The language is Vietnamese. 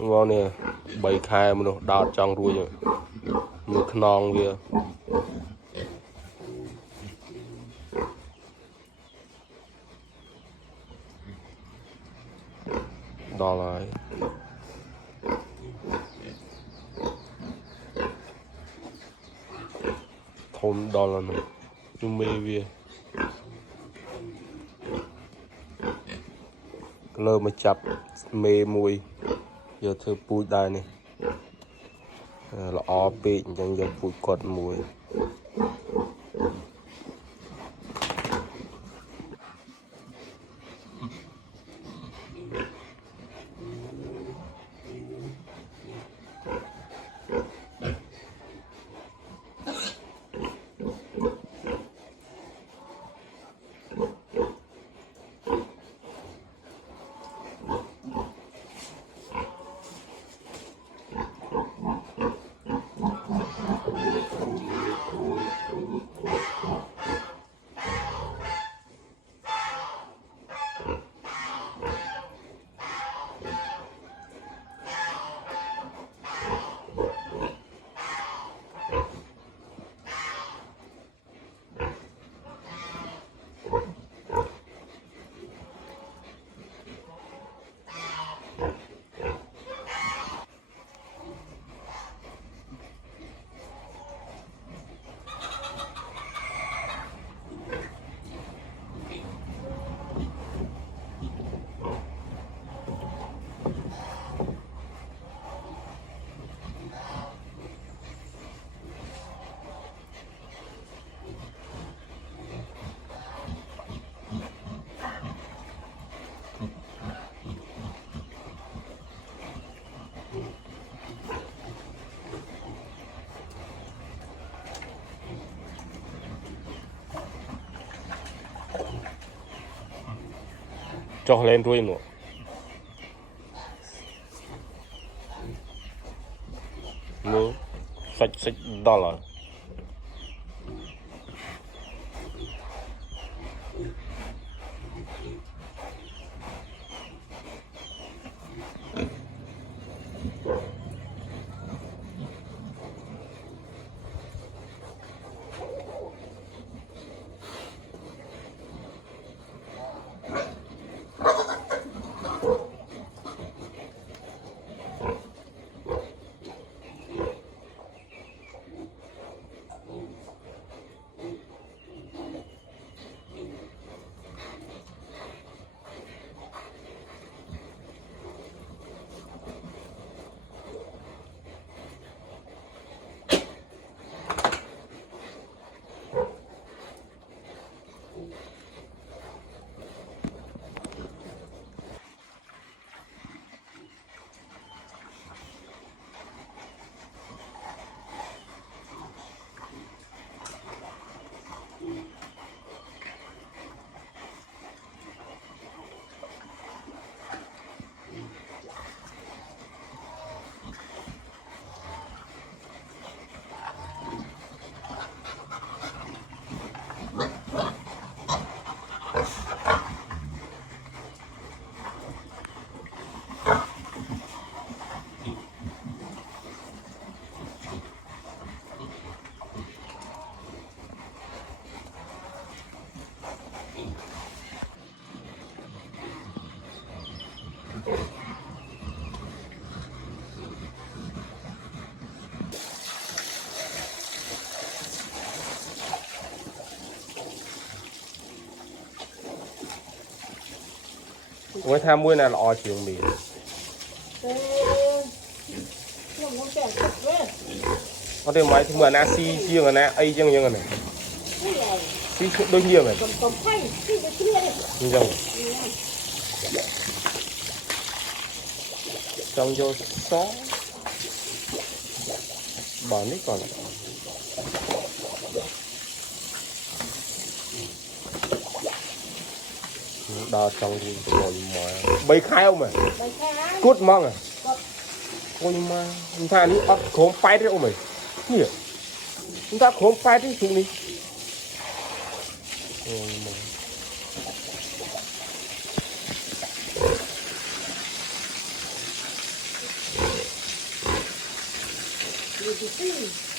ngon nè bầy khai mà nó đào trong ruồi rồi mực non kia đo lại thôn đo là nó chung mê kia lơ mà chập mê mùi giờ thưa bụi đai này là ó bị chẳng giờ bụi cọt mùi cho lên ruồi nữa nữa sạch sạch đó là với tham muối này là o chiều mì có thể máy thì mượn xi chiêng rồi nè ấy chiêng như này xi đôi nhiều này như vậy trong vô xó bỏ nít còn đo trong thì rồi mà bay khai không mà cút mong à ôi mà chúng ta đi ấp khóm phái đấy ông mày nhỉ chúng ta khóm phái đấy xuống đi ôi mà 24